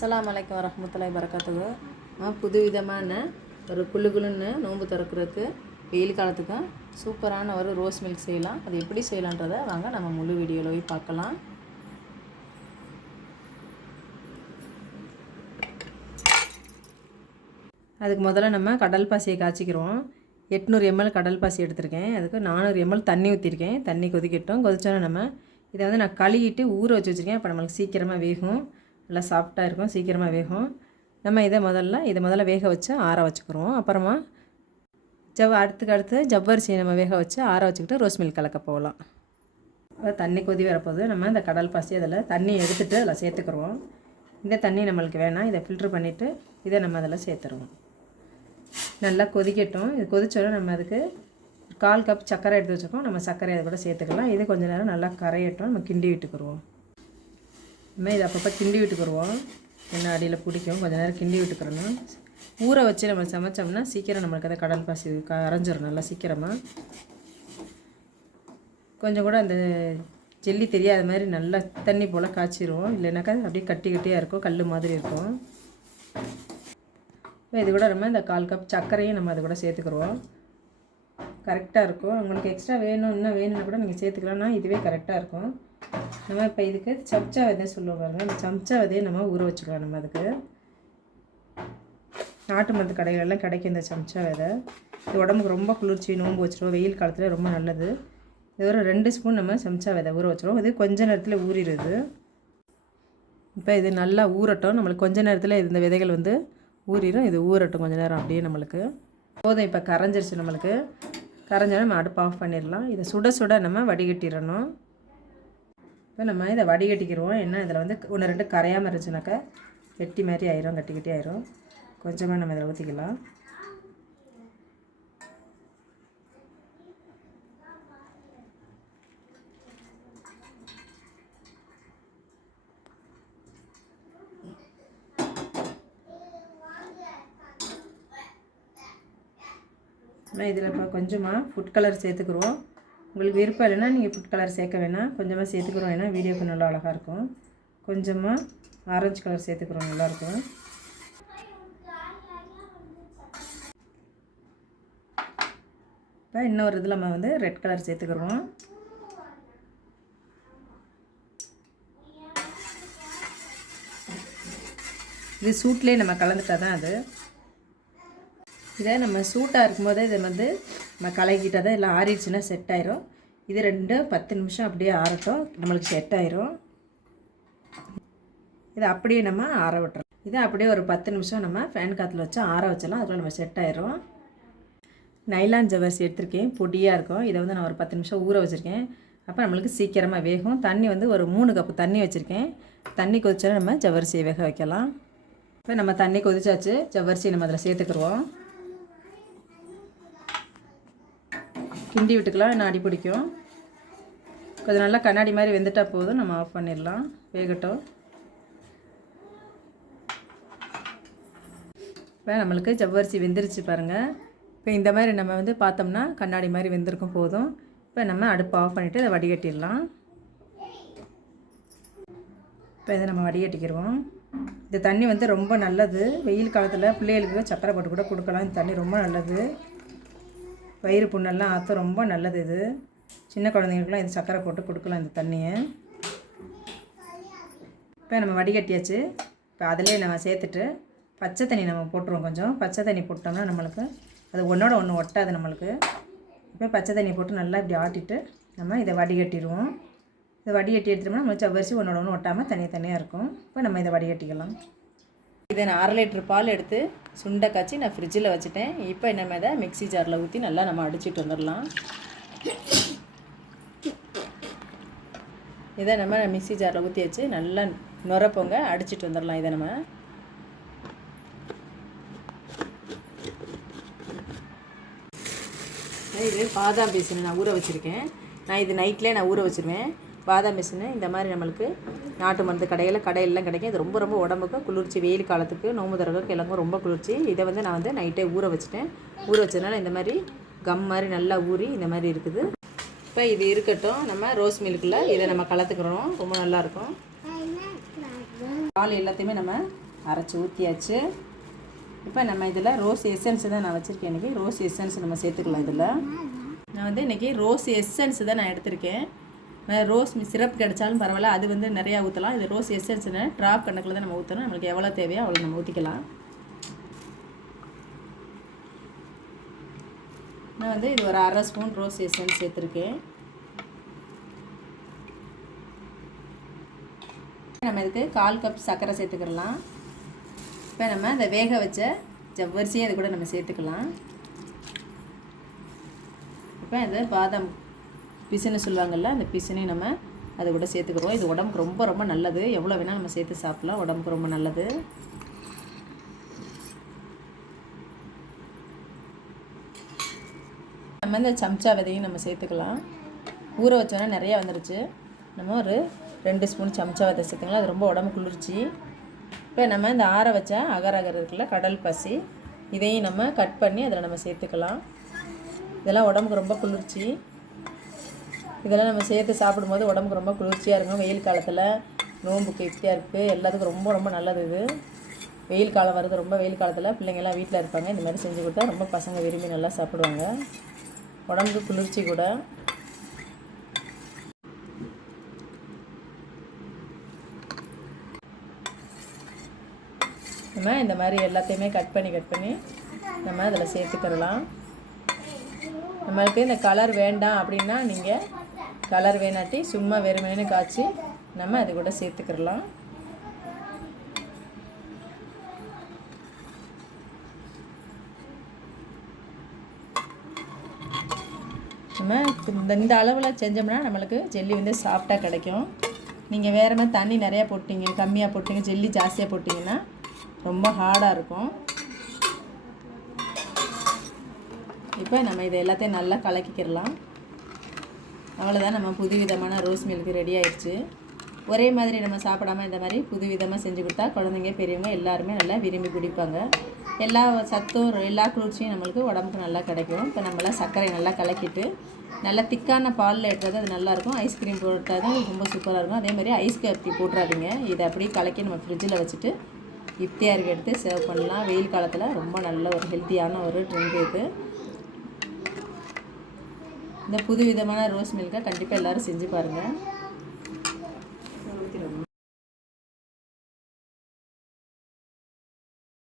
அஸ்ஸலாமு அலைக்கும் வரஹ்மத்துல்லாஹி வரகாத்துஹு. புது விதமான ஒரு குளுகுளுன்னு நோன்பு திறக்கிறதுக்கு வெயில் காலத்துக்கும் சூப்பரான ஒரு ரோஸ் மில்க் செய்யலாம். அது எப்படி செய்யலான்றதை வாங்க நம்ம முழு வீடியோவில் போய் பார்க்கலாம். அதுக்கு முதல்ல நம்ம கடல் பாசியை காய்ச்சிக்கிறோம். 800 ml கடல் பாசி எடுத்திருக்கேன். அதுக்கு 400 ml தண்ணி ஊற்றிருக்கேன். தண்ணி கொதிக்கட்டும். கொதிச்சோன்னா நம்ம இதை வந்து நான் கழுவிட்டு ஊற வச்சு வச்சுருக்கேன். அப்போ நம்மளுக்கு சீக்கிரமாக வேகும், நல்லா சாஃப்டாக இருக்கும், சீக்கிரமாக வேகும். நம்ம இதை முதல்ல வேக வச்சு ஆற வச்சுக்கிறோம். அப்புறமா அடுத்து ஜவ்வரிசியை நம்ம வேக வச்சு ஆற வச்சுக்கிட்டு ரோஸ் மில்க் கலக்க போகலாம். தண்ணி கொதி வரப்போது நம்ம இந்த கடல் பாசி அதில் தண்ணி எடுத்துகிட்டு அதில் சேர்த்துக்கிறோம். இந்த தண்ணி நம்மளுக்கு வேணாம், இதை ஃபில்ட்ரு பண்ணிவிட்டு இதை நம்ம அதில் சேர்த்துருவோம். நல்லா கொதிக்கட்டும். இது கொதிச்சோன்னா நம்ம அதுக்கு 1/4 கப் சர்க்கரை எடுத்து வச்சுருக்கோம். நம்ம சர்க்கரை அதை கூட சேர்த்துக்கலாம். இது கொஞ்சம் நேரம் நல்லா கரையட்டும். நம்ம கிண்டி விட்டுக்குருவோம். நம்ம இதை அப்பப்போ கிண்டி விட்டுக்குருவோம். என்ன அடியில் பிடிக்கும், கொஞ்சம் நேரம் கிண்டி விட்டுக்கிறணும். ஊற வச்சு நம்ம சமைச்சோம்னா சீக்கிரம் நம்மளுக்கு அதை கடல் பாசி அரைஞ்சிடும் நல்லா சீக்கிரமாக. கொஞ்சம் கூட அந்த ஜெல்லி தெரியாத மாதிரி நல்லா தண்ணி போல் காய்ச்சிடுவோம். இல்லைனாக்கா அப்படியே கட்டியாக இருக்கும், கல் மாதிரி இருக்கும். இது கூட நம்ம இந்த 1/4 கப் சர்க்கரையும் நம்ம அது கூட சேர்த்துக்குருவோம். கரெக்டாக இருக்கும். உங்களுக்கு எக்ஸ்ட்ரா இன்னும் வேணும்னா கூட நீங்கள் சேர்த்துக்கலாம்னா இதுவே கரெக்டாக இருக்கும். நம்ம இப்போ இதுக்கு சம்ச்சா விதை சொல்லுவோம் பாருங்கள். இந்த சம்ச்சா விதையை நம்ம ஊற வச்சுக்கலாம். நம்ம அதுக்கு நாட்டு மருந்து கடைகளெல்லாம் கிடைக்கும் இந்த சம்ச்சா விதை. இது உடம்புக்கு ரொம்ப குளிர்ச்சி, நோன்பு வச்சுருவோம், வெயில் காலத்தில் ரொம்ப நல்லது. இது ஒரு 2 ஸ்பூன் நம்ம சம்ச்சா விதை ஊற வச்சுருவோம். இது கொஞ்ச நேரத்தில் ஊறிடுது. இப்போ இது நல்லா ஊறட்டும். நம்மளுக்கு கொஞ்ச நேரத்தில் இந்த விதைகள் வந்து ஊறிடும். இது ஊறட்டும் கொஞ்சம் நேரம் அப்படியே. நம்மளுக்கு போதும். இப்போ கரைஞ்சிருச்சு. நம்மளுக்கு கரைஞ்சாலும் நம்ம அடுப்பு ஆஃப் பண்ணிடலாம். இதை சுட சுட நம்ம வடிகட்டிடணும். இப்போ நம்ம இதை வடிகட்டிக்கிடுவோம். என்ன இதில் வந்து 1-2 கரையாமல் இருந்துச்சுனாக்கா கெட்டி மாதிரி ஆயிரும், கட்டி ஆயிரும். கொஞ்சமாக நம்ம இதில் ஊற்றிக்கலாம். இதில் இப்போ கொஞ்சமாக ஃபுட் கலர் சேர்த்துக்குருவோம். உங்களுக்கு விருப்பம் இல்லைன்னா நீங்கள் ஃபுட் கலர் சேர்க்க வேணாம், கொஞ்சமாக சேர்த்துக்குறோம். ஏன்னா வீடியோக்கு நல்லா அழகாக இருக்கும். கொஞ்சமாக ஆரஞ்சு கலர் சேர்த்துக்குறோம், நல்லாயிருக்கும். இப்போ இன்னொரு இதில் நம்ம வந்து ரெட் கலர் சேர்த்துக்குறோம். இது சூட்லேயே நம்ம கலந்துட்டா தான் அது. இதை நம்ம சூட்டாக இருக்கும்போதே இதை வந்து நம்ம கலக்கிட்டால் தான் எல்லாம் ஆறிடுச்சுன்னா செட் ஆயிரும். இது 10 நிமிஷம் அப்படியே ஆறட்டும், நம்மளுக்கு செட் ஆயிரும். இதை அப்படியே நம்ம ஆற விட்டுறோம். இதை அப்படியே ஒரு 10 நிமிஷம் நம்ம ஃபேன் காற்றுல வச்சு ஆற வச்சலாம். அதுக்குள்ள நம்ம செட் ஆயிரும். நைலான் ஜவ்வரிசி எடுத்திருக்கேன், பொடியாக இருக்கும். இதை வந்து நான் ஒரு 10 நிமிஷம் ஊற வச்சுருக்கேன். அப்போ நம்மளுக்கு சீக்கிரமாக வேகும். தண்ணி வந்து ஒரு 3 கப்பு தண்ணி வச்சுருக்கேன். தண்ணி கொதிச்சா நம்ம ஜவ்வரிசியை வேக வைக்கலாம். இப்போ நம்ம தண்ணி கொதிச்சாச்சு. ஜவ்வரிசி நம்ம அதில் சேர்த்துக்குருவோம். கிண்டி விட்டுக்கலாம், இன்னும் அடி பிடிக்கும். கொஞ்சம் நல்லா கண்ணாடி மாதிரி வெந்துட்டால் போதும், நம்ம ஆஃப் பண்ணிடலாம். வேகட்டும். இப்போ நம்மளுக்கு ஜவ்வரிசி வெந்துருச்சு பாருங்கள். இப்போ இந்த மாதிரி நம்ம வந்து பார்த்தோம்னா கண்ணாடி மாதிரி வெந்திருக்கும் போதும். இப்போ நம்ம அடுப்பு ஆஃப் பண்ணிவிட்டு அதை வடிகட்டிடலாம். இப்போ இதை நம்ம வடிகட்டிக்கிடுவோம். இந்த தண்ணி வந்து ரொம்ப நல்லது. வெயில் காலத்தில் பிள்ளைகளுக்கு சக்கரை போட்டு கூட கொடுக்கலாம். இந்த தண்ணி ரொம்ப நல்லது. வயிறு புண்ணெல்லாம் ஆற்ற ரொம்ப நல்லது. இது சின்ன குழந்தைங்களுக்குலாம் இது சக்கரை போட்டு கொடுக்கலாம் இந்த தண்ணியை. இப்போ நம்ம வடிகட்டியாச்சு. இப்போ அதிலே நம்ம சேர்த்துட்டு பச்சை தண்ணி நம்ம போட்டுருவோம். கொஞ்சம் பச்சை தண்ணி போட்டோம்னா நம்மளுக்கு அது ஒன்றோட ஒன்று ஒட்டாது நம்மளுக்கு. இப்போ பச்சை தண்ணி போட்டு நல்லா இப்படி ஆட்டிட்டு நம்ம இதை வடிகட்டிடுவோம். இதை வடிகட்டி எடுத்துட்டோம்னா நம்ம ஜவ்வரிசி ஒன்றோட ஒன்று ஒட்டாமல் தனியாக இருக்கும். இப்போ நம்ம இதை வடிகட்டிக்கலாம். இதை நான் 1/2 லிட்டர் பால் எடுத்து சுண்டை காய்ச்சி நான் ஃப்ரிட்ஜில் வச்சுட்டேன். இப்போ நம்ம இதை மிக்ஸி ஜாரில் ஊற்றி நல்லா நம்ம அடிச்சுட்டு வந்துடலாம். இதை நம்ம மிக்ஸி ஜாரில் ஊற்றி வச்சு நல்லா நுரப்போங்க அடிச்சுட்டு வந்துடலாம். இதை நம்ம இது பாதாம் பீசனை நான் ஊற வச்சுருக்கேன். நான் இது நைட்லேயே நான் ஊற வச்சுருவேன். பாதாம் பீசனு இந்த மாதிரி நம்மளுக்கு நாட்டு மருந்து கடையெல்லாம் கிடைக்கும். இது ரொம்ப உடம்புக்கு குளிர்ச்சி, வெயில் காலத்துக்கு நோம்பு தரவுக்கு எல்லாமே ரொம்ப குளிர்ச்சி. இதை வந்து நான் வந்து நைட்டே ஊற வச்சுட்டேன். ஊற வச்சதுனால இந்த மாதிரி கம் மாதிரி நல்லா ஊறி இந்த மாதிரி இருக்குது. இப்போ இது இருக்கட்டும். நம்ம ரோஸ் மில்கில் இதை நம்ம கலந்துக்கிறோம். ரொம்ப நல்லாயிருக்கும். பால் எல்லாத்தையுமே நம்ம அரைச்சி ஊற்றியாச்சு. இப்போ நம்ம இதில் ரோஸ் எசன்ஸ் தான் நான் வச்சுருக்கேன். இன்றைக்கி ரோஸ் எசன்ஸ் நம்ம சேர்த்துக்கலாம். இதில் நான் வந்து இன்றைக்கி ரோஸ் எசன்ஸ் தான் நான் எடுத்திருக்கேன். ரோஸ் சிரப் கிடைச்சாலும் பரவாயில்ல, அது வந்து நிறையா ஊற்றலாம். இது ரோஸ் எசன்ஸ்னு ட்ராப் கணக்கில் தான் நம்ம ஊற்றணும். நம்மளுக்கு எவ்வளோ தேவையோ அவ்வளோ நம்ம ஊற்றிக்கலாம். நான் வந்து இது ஒரு 1/2 ஸ்பூன் ரோஸ் எசன்ஸ் சேர்த்துருக்கேன். நம்ம இதுக்கு 1/4 கப் சர்க்கரை சேர்த்துக்கலாம். இப்போ நம்ம இந்த வேக வச்ச ஜவ்வரிசியை அது கூட நம்ம சேர்த்துக்கலாம். இப்போ இந்த பாதாம் பிசுன்னு சொல்லுவாங்கள்ல, அந்த பிசுனையும் நம்ம அது கூட சேர்த்துக்கிறோம். இது உடம்புக்கு ரொம்ப ரொம்ப நல்லது. எவ்வளோ வேணால் நம்ம சேர்த்து சாப்பிட்லாம், உடம்புக்கு ரொம்ப நல்லது. நம்ம இந்த சம்ச்சா விதையும் நம்ம சேர்த்துக்கலாம். ஊற வச்சோன்னா நிறையா வந்துருச்சு. நம்ம ஒரு 2 ஸ்பூன் சம்ச்சா விதை சேர்த்துக்கலாம். அது ரொம்ப உடம்பு குளிர்ச்சி. இப்போ நம்ம இந்த ஆற வச்ச அகர் இருக்குல்ல, கடல் பாசி, இதையும் நம்ம கட் பண்ணி அதில் நம்ம சேர்த்துக்கலாம். இதெல்லாம் உடம்புக்கு ரொம்ப குளிர்ச்சி. இதெல்லாம் நம்ம சேர்த்து சாப்பிடும்போது உடம்புக்கு ரொம்ப குளிர்ச்சியாக இருக்கும். வெயில் காலத்தில் நோம்புக்கு யுக்தியாக இருக்குது, எல்லாத்துக்கும் ரொம்ப ரொம்ப நல்லது. இது வெயில் காலம் வருது, ரொம்ப வெயில் காலத்தில் பிள்ளைங்கள்லாம் வீட்டில் இருப்பாங்க. இந்த மாதிரி செஞ்சு கொடுத்தா ரொம்ப பசங்க விரும்பி நல்லா சாப்பிடுவாங்க. உடம்புக்கு குளிர்ச்சி கூட. நம்ம இந்த மாதிரி எல்லாத்தையுமே கட் பண்ணி நம்ம அதில் சேர்த்துக்கிறலாம். நம்மளுக்கு இந்த கலர் வேண்டாம் அப்படின்னா நீங்கள் கலர் வேணாட்டி சும்மா வெறுமனே காய்ச்சி நம்ம அது கூட சேர்த்துக்கிறலாம். நம்ம இந்த அளவில் செஞ்சோம்னா நம்மளுக்கு ஜெல்லி வந்து சாஃப்டாக கிடைக்கும். நீங்கள் வேறு மாதிரி தண்ணி நிறையா போட்டிங்க, கம்மியாக போட்டிங்க, ஜெல்லி ஜாஸ்தியாக போட்டிங்கன்னா ரொம்ப ஹார்டாக இருக்கும். இப்போ நம்ம இதை எல்லாத்தையும் நல்லா கலக்கிக்கிறலாம். அவ்வளோதான், நம்ம புது விதமான ரோஸ் மில்க் ரெடி ஆயிடுச்சு. ஒரே மாதிரி நம்ம சாப்பிடாமல் இந்த மாதிரி புது விதமாக செஞ்சு கொடுத்தா குழந்தைங்க பெரியவங்க எல்லாருமே நல்லா விரும்பி குடிப்பாங்க. எல்லா சத்தும் எல்லா குளிர்ச்சியும் நம்மளுக்கு உடம்புக்கு நல்லா கிடைக்கும். இப்போ நம்மளாம் சர்க்கரை நல்லா கலக்கிட்டு நல்லா திக்கான பாலில் எடுத்தது அது நல்லாயிருக்கும். ஐஸ்கிரீம் போட்டால் தான் ரொம்ப சூப்பராக இருக்கும். அதே மாதிரி ஐஸ் கட்டி போட்டுறாதீங்க. இதை அப்படியே கலக்கி நம்ம ஃப்ரிட்ஜில் வச்சுட்டு இஃப்தியாருக்கு எடுத்து சர்வ் பண்ணலாம். வெயில் காலத்தில் ரொம்ப நல்ல ஒரு ஹெல்த்தியான ஒரு ட்ரிங்க் இது. இந்த புது விதமான ரோஸ் மில்கை கண்டிப்பாக எல்லோரும் செஞ்சு பாருங்கள்.